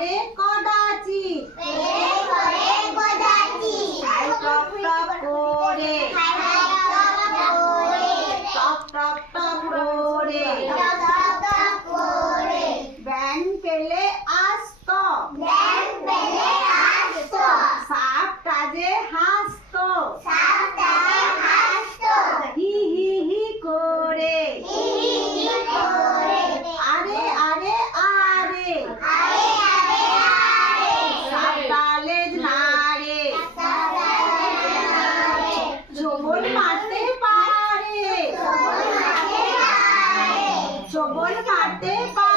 করে কদাচিৎ খাই top top করে টপ টপ টপ করে ব্যাং পেলে আসতো সাপ কাজে হাসতো হি হি হি করে আরে আরে আরে সাপ তালেজ নাড়ে ছোবল মারতে পারে